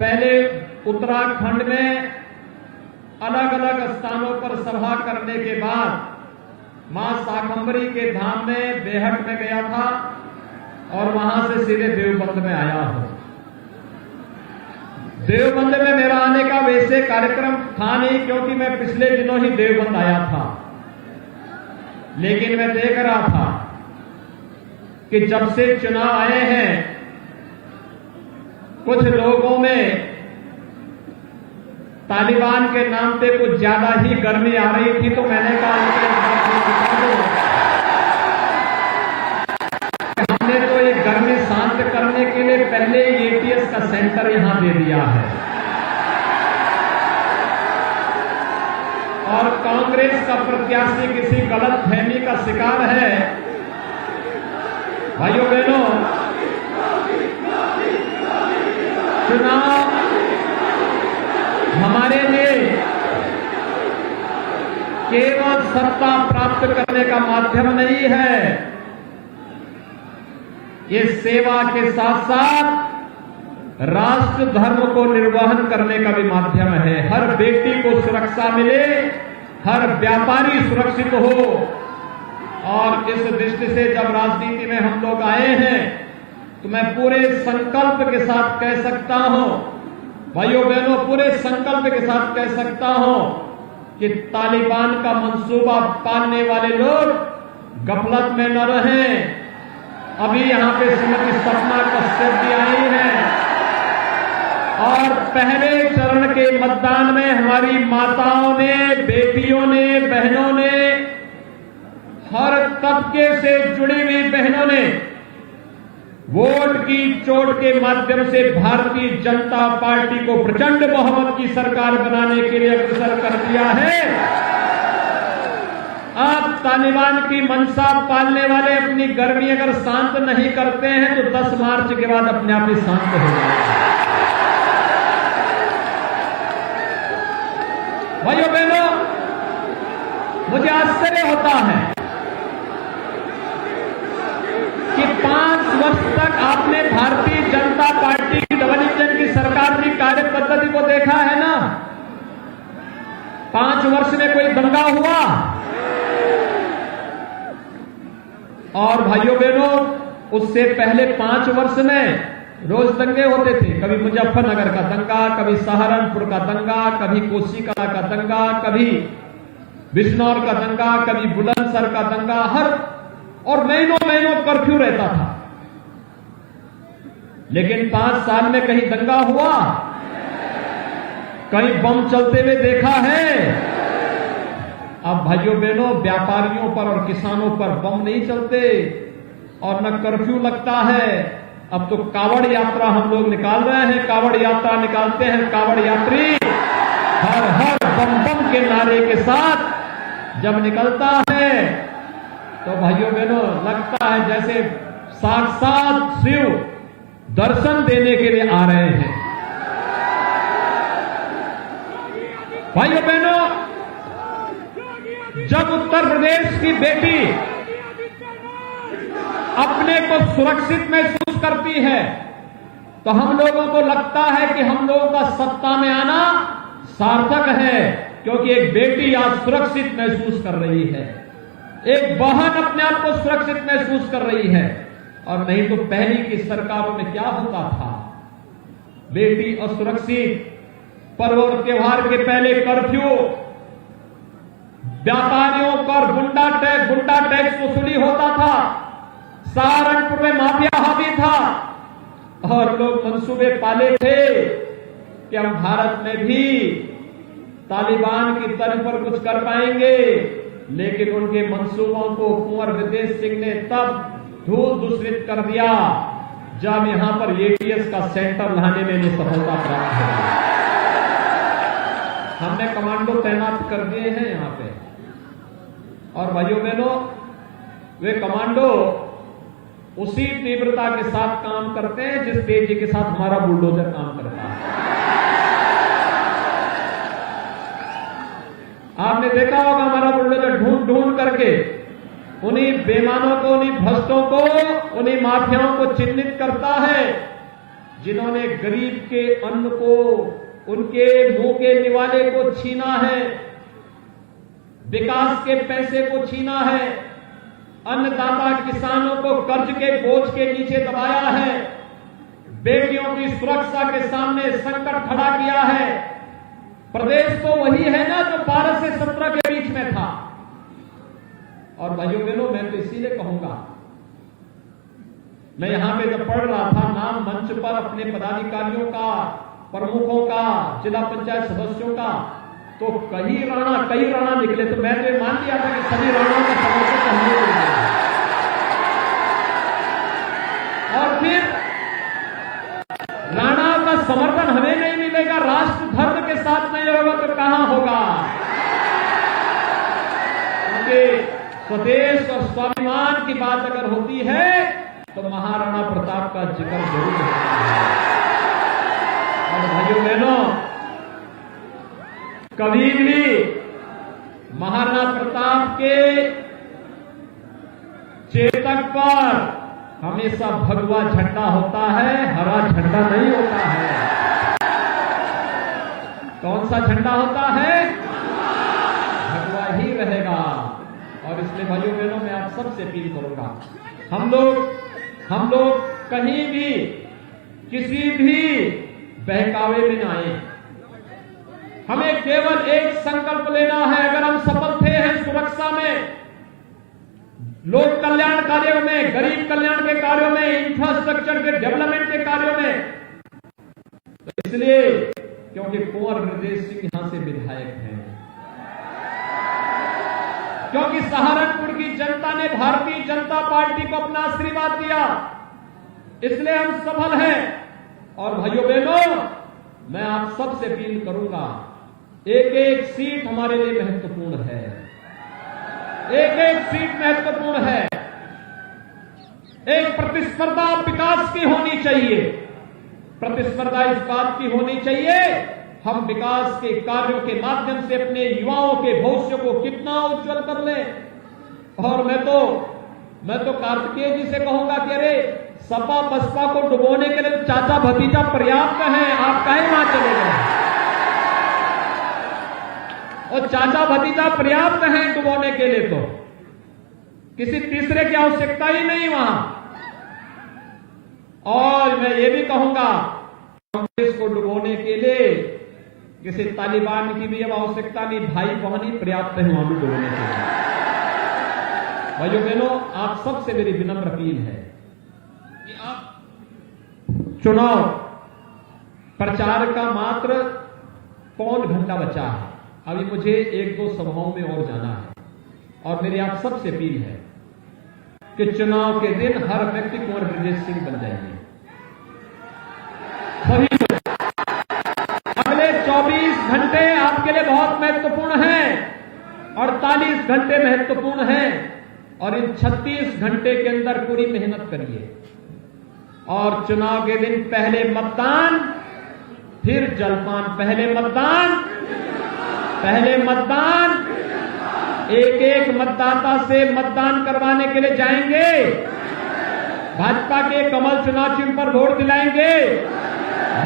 पहले उत्तराखंड में अलग अलग स्थानों पर सभा करने के बाद मां शाकंभरी के धाम में बेहट में गया था और वहां से सीधे देवबंद में आया हूं। देवबंद में मेरा आने का वैसे कार्यक्रम था नहीं, क्योंकि मैं पिछले दिनों ही देवबंद आया था। लेकिन मैं देख रहा था कि जब से चुनाव आए हैं कुछ लोगों में तालिबान के नाम पे कुछ ज्यादा ही गर्मी आ रही थी, तो मैंने कहा हमने तो ये गर्मी शांत करने के लिए पहले एटीएस का सेंटर यहां दे दिया है। और कांग्रेस का प्रत्याशी किसी गलत फहमी का शिकार है। भाइयों बहनों, चुनाव हमारे लिए केवल सत्ता प्राप्त करने का माध्यम नहीं है, ये सेवा के साथ साथ राष्ट्र धर्म को निर्वहन करने का भी माध्यम है। हर बेटी को सुरक्षा मिले, हर व्यापारी सुरक्षित हो। और इस दृष्टि से जब राजनीति में हम लोग आए हैं तो मैं पूरे संकल्प के साथ कह सकता हूं, भाइयों बहनों, पूरे संकल्प के साथ कह सकता हूं कि तालिबान का मंसूबा पालने वाले लोग गफलत में न रहें। अभी यहां पे श्रीमती सपना कश्यप भी आई हैं और पहले चरण के मतदान में हमारी माताओं ने, बेटियों ने, बहनों ने, हर तबके से जुड़ी हुई बहनों ने वोट की चोट के माध्यम से भारतीय जनता पार्टी को प्रचंड बहुमत की सरकार बनाने के लिए अग्रसर कर दिया है। अब तालिबान की मंशा पालने वाले अपनी गर्मी अगर शांत नहीं करते हैं तो 10 मार्च के बाद अपने आप ही शांत हो जाएगा। भाइयों बहनों, मुझे आश्चर्य होता है कि 5 वर्ष तक आपने भारतीय जनता पार्टी की डबल इंजन की सरकार की कार्य पद्धति को देखा है ना। 5 वर्ष में कोई दंगा हुआ? और भाइयों बहनों, उससे पहले 5 वर्ष में रोज दंगे होते थे। कभी मुजफ्फरनगर का दंगा, कभी सहारनपुर का दंगा, कभी कोसीका का दंगा, कभी बिजनौर का दंगा, कभी बुलंदशहर का दंगा, और महीनों महीनों कर्फ्यू रहता था। लेकिन 5 साल में कहीं दंगा हुआ? कहीं बम चलते हुए देखा है? अब भाइयों बहनों, व्यापारियों पर और किसानों पर बम नहीं चलते और न कर्फ्यू लगता है। अब तो कावड़ यात्रा हम लोग निकाल रहे हैं, कावड़ यात्रा निकालते हैं। कावड़ यात्री हर हर बम बम के नारे के साथ जब निकलता है तो भाइयों बहनों लगता है जैसे साक्षात शिव दर्शन देने के लिए आ रहे हैं। भाइयों बहनों, जब उत्तर प्रदेश की बेटी अपने को सुरक्षित महसूस करती है तो हम लोगों को लगता है कि हम लोगों का सत्ता में आना सार्थक है, क्योंकि एक बेटी आज सुरक्षित महसूस कर रही है, एक बहन अपने आप को सुरक्षित महसूस कर रही है। और नहीं तो पहली की सरकारों में क्या होता था? बेटी असुरक्षित, पर्व और त्योहार के पहले कर्फ्यू, व्यापारियों पर गुंडा टैक्स वसूली होता था, सहारनपुर में माफिया हावी था और लोग मंसूबे पाले थे कि हम भारत में भी तालिबान की तर्ज पर कुछ कर पाएंगे। लेकिन उनके मंसूबों को कुंवर विदेश सिंह ने तब धूल दूषित कर दिया जब यहां पर एटीएस का सेंटर लाने में भी सफलता प्राप्त हुई। हमने कमांडो तैनात कर दिए हैं यहां पे, और भाइयों बहनों, वे कमांडो उसी तीव्रता के साथ काम करते हैं जिस तेजी के साथ हमारा बुलडोजर काम करता है। आपने देखा होगा हमारा बुलडोजर ढूंढ ढूंढ करके उन्हीं बेईमानों को, उन्हीं भ्रष्टों को, उन्हीं माफियाओं को चिन्हित करता है जिन्होंने गरीब के अन्न को, उनके मुंह के निवाले को छीना है, विकास के पैसे को छीना है, अन्नदाता किसानों को कर्ज के बोझ के नीचे दबाया है, बेटियों की सुरक्षा के सामने संकट खड़ा किया है। प्रदेश तो वही है ना जो 12 से 17 के बीच में था। और भाइयों बहनों, मैं तो इसीलिए कहूंगा, मैं यहां पे जब पढ़ रहा था नाम मंच पर अपने पदाधिकारियों का, प्रमुखों का, जिला पंचायत सदस्यों का, तो कई राणा निकले। तो मैं तो मान लिया था कि सभी राणाओं का समर्थन हमने को दिया। और फिर राणाओं का समर्थन हमें नहीं मिलेगा, राष्ट्र धर्म के साथ नहीं होगा तो कहां होगा? क्योंकि स्वदेश और स्वाभिमान की बात अगर होती है तो महाराणा प्रताप का जिक्र जरूर होता है। और भाइयों बहनों, कभी भी महाराणा प्रताप के चेतक पर हमेशा भगवा झंडा होता है, हरा झंडा नहीं होता है। कौन सा झंडा होता है? भगवा ही रहेगा। और इसलिए भाइयों बहनों, मैं आप सबसे अपील करूंगा, हम लोग कहीं भी किसी भी बहकावे में न आए। हमें केवल एक संकल्प लेना है। अगर हम सफल थे हैं सुरक्षा में, लोक कल्याण कार्यों में, गरीब कल्याण के कार्यों में, इंफ्रास्ट्रक्चर के डेवलपमेंट के कार्यों में, तो इसलिए क्योंकि कुंवर ब्रजेश सिंह यहां से विधायक हैं, क्योंकि सहारनपुर की जनता ने भारतीय जनता पार्टी को अपना आशीर्वाद दिया, इसलिए हम सफल हैं। और भाइयों बहनों, मैं आप सबसे अपील करूंगा, एक एक सीट हमारे लिए महत्वपूर्ण है, एक एक सीट महत्वपूर्ण है। एक प्रतिस्पर्धा विकास की होनी चाहिए। प्रतिस्पर्धा इस बात की होनी चाहिए हम विकास के कार्यों के माध्यम से अपने युवाओं के भविष्य को कितना उज्जवल कर लें। और मैं तो कार्तिकेय जी से कहूंगा कि अरे सपा बसपा को डुबोने के लिए चाचा भतीजा पर्याप्त है, आप काहे वहां चले गए? और चाचा भतीजा पर्याप्त हैं डुबोने के लिए, तो किसी तीसरे की आवश्यकता ही नहीं वहां। और मैं ये भी कहूंगा, कांग्रेस को डुबोने के लिए किसी तालिबान की भी अब आवश्यकता नहीं, भाई बहन ही पर्याप्त है वहां भी डुबोने के लिए। भाइयों बहनों, आप सबसे मेरी विनम्र अपील है कि आप चुनाव प्रचार का मात्र पौन घंटा बचा है, अभी मुझे 1-2 सभाओं में और जाना है। और मेरी आप सबसे अपील है कि चुनाव के दिन हर व्यक्ति कुंवर ब्रजेश सिंह बन जाएंगे, सभी। अगले 24 घंटे आपके लिए बहुत महत्वपूर्ण हैं, 48 घंटे महत्वपूर्ण हैं, और इन 36 घंटे के अंदर पूरी मेहनत करिए। और चुनाव के दिन पहले मतदान, फिर जलपान। पहले मतदान, एक मतदाता से मतदान करवाने के लिए जाएंगे, भाजपा के कमल चुनाव चिन्ह पर वोट दिलाएंगे,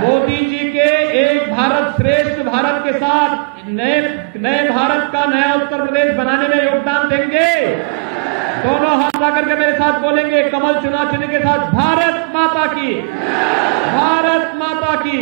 मोदी जी के एक भारत श्रेष्ठ भारत के साथ नए भारत का नया उत्तर प्रदेश बनाने में योगदान देंगे। दोनों हाथ ला करके मेरे साथ बोलेंगे कमल चुनाव चिन्ह के साथ, भारत माता की, भारत माता की।